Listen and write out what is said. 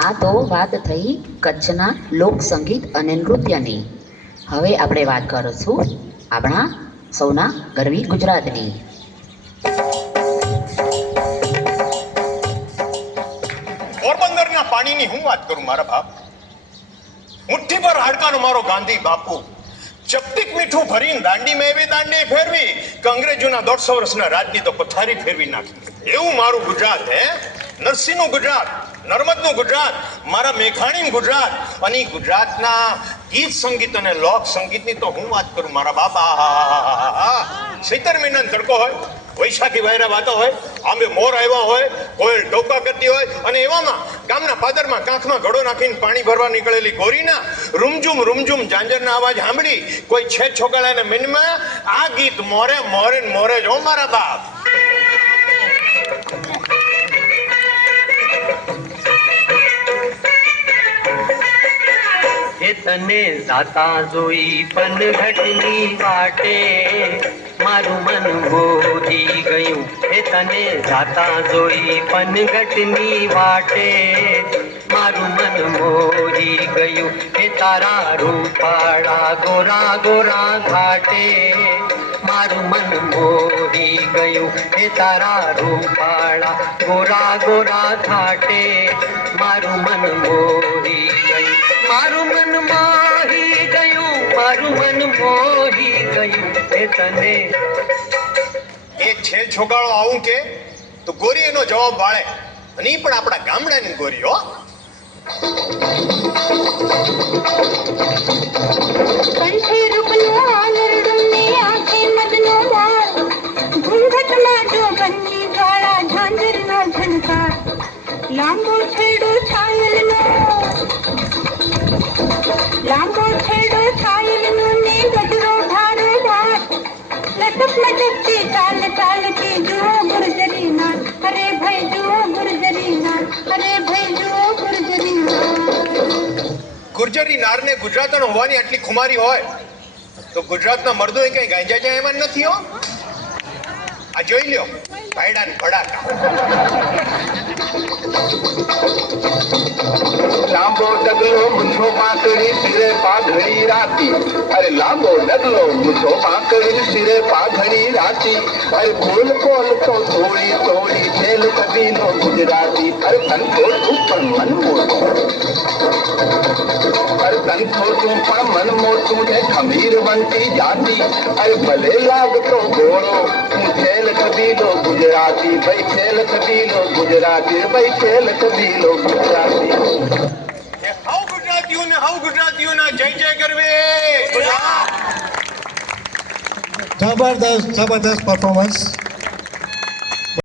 આ તો વાત થઈ કચ્છના લોક સંગીત અને નૃત્યની. હવે આપણે વાત કરીશું આપણા સૌના ગરવી ગુજરાતની. પોરબંદરના પાણીની હું વાત કરું મારા બાપ. મુઠ્ઠી પર હાડકાનો મારો ગાંધી બાપુ. ચપટીક મીઠું ભરીને દાંડીમાં એવી દાંડી ફેરવી કે અંગ્રેજોના 150 વર્ષના રાજની તો પથારી ફેરવી નાખી. એવું મારું ગુજરાત હે. નરસિંહનું ગુજરાત, નર્મદનું ગુજરાત, મારા મેઘાણીનું ગુજરાત. અને ગુજરાતના ગીત સંગીત અને લોક સંગીતની તો હું વાત કરું મારા બાપા. સૈતર મહિનાનો તડકો હોય, વૈશાખી વાયરા વાતો હોય, આંબે મોર આવ્યા હોય, કોયલ ટોકા કરતી હોય, અને એવામાં ગામના પાદરમાં કાંખમાં ઘડો નાખીને પાણી ભરવા નીકળેલી ગોરીના રૂમઝુમ રૂમઝુમ ઝાંઝરના અવાજ સાંભળી કોઈ છે છોકરાને મનમાં આ ગીત મોરે મોરે મોરે જ હો મારા બાપ. તને જાતા જોઈ પનઘટની વાટે મારું મન મોહી ગયું. તને જાતા જોઈ પનઘટની વાટે મારું મન મોહી ગયું. તારા રૂપાળા ગોરા ગોરા ઘાટે મારું મન મોહી ગયું. તારા રૂપાળા ગોરા ગોરા ઘાટે મારું મન મોહી ગયું. મારું મન મોહી ગયું, મારું મન મોહી ગયું. તને એ છે છોકરાઓ આવું કે તો ગોરી એનો જવાબ વાળે, અને પણ આપણા ગામડાની ગોરી હો. કંઠે રૂપનો આલરડુને આંખે મદનો લાલ, ઘૂંઘટમાં જોગની જ્વાળા ઝાંઝરનો ઝનકાર, લાંબો છેડો છાયલનો ને ગજરો ઢાળો ઢાળ, લટક લટકતી ચાલ ચાલતી જુઓ ગુર્જરી નાળ. અરે ભાઈ જુઓ ગુર્જરી નાળ, અરે ભાઈ જુઓ ગુર્જરી નાળ. ગુર્જરી નારને ગુજરાતનો હોવાની આટલી ખુમારી હોય તો ગુજરાતના મર્દો એ કઈ ગાંજા જાય એમાં નથી હો. આ જોઈ લ્યો ભાઈડા ને ભડાકા. લાંબો ડગલો મૂછો પાંકડી સિરે પાઘડી રાતી. અરે લાંબો ડગલો મૂછો પાંકડી સિરે પાઘડી રાતી. અરે બોલ બોલ તો થોડી થોડી ખેલ કબીલો ગુજરાતી. અરે તન થોડું પણ મન મોટું, અરે તન થોડું પણ મન મોટું ને ખમીર બનતી જાતી. અરે ભલે લાગતો ઘોડો હું ખેલ કબીલો ગુજરાતી. ભાઈ ખેલ કબીલો ગુજરાતી, ભાઈ ખેલ કબીલો ગુજરાતી. હાઉ ગુજરાતીઓના જય જય કરવે. જબરદસ્ત પરફોર્મન્સ.